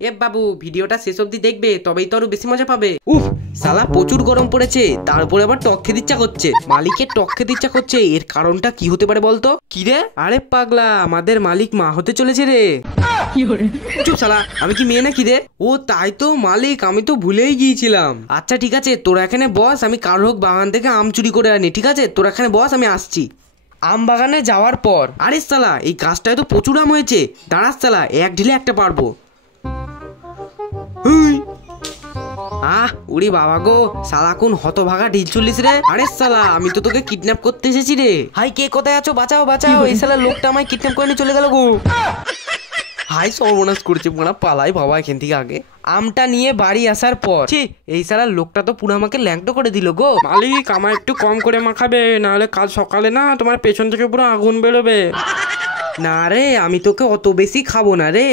এ বাবু, ভিডিওটা শেষ অবধি দেখবে, তবেই তো আরো বেশি মজা পাবে। উফ, শালা প্রচুর গরম পড়েছে, তারপরে আবার টক খেতে ইচ্ছা করছে। মালিকের টক খেতে ইচ্ছা করছে, এর কারণটা কি হতে পারে বলতো? কি রে? আরে পাগলা, আমাদের মালিক মা হতে চলেছে রে। চুপ শালা, আমি কি মেয়ে নাকি রে? ও তাই তো মালিক, আমি তো ভুলেই গিয়েছিলাম। আচ্ছা ঠিক আছে, তোরা এখানে বস, আমি কার হোক বাগান থেকে আম চুরি করে আনি। ঠিক আছে, তোরা এখানে বস, আমি আসছি। আম বাগানে যাওয়ার পর, আরে শালা এই গাছটায় তো প্রচুর আম হয়েছে। দাঁড়াস শালা, এক ঢিলে একটা পারবো। উড়ি বাবা গো, শালা কোন হতভাগা ঢিল চুল্লিস রে? আরে শালা, আমি তো তোকে কিডন্যাপ করতে এসেছি রে। হাই, কে কোথায় আছো? বাঁচাও বাঁচাও, এই শালা লোকটা আমায় কিডন্যাপ করে নিয়ে চলে গেল গো। হাই, সর্বনাশ করেছে পোড়া, পালাই বাবা এখান থেকে আগে। আমটা নিয়ে বাড়ি আসার পর, এই শালা লোকটা তো পুরো আমাকে ল্যাংটো করে দিল গো। মালিক, আমার একটু কম করে মাখাবে, নাহলে কাল সকালে না তোমার পেছন থেকে পুরো আগুন বেরোবে। না রে, আমি তোকে অত বেশি খাবো না রে।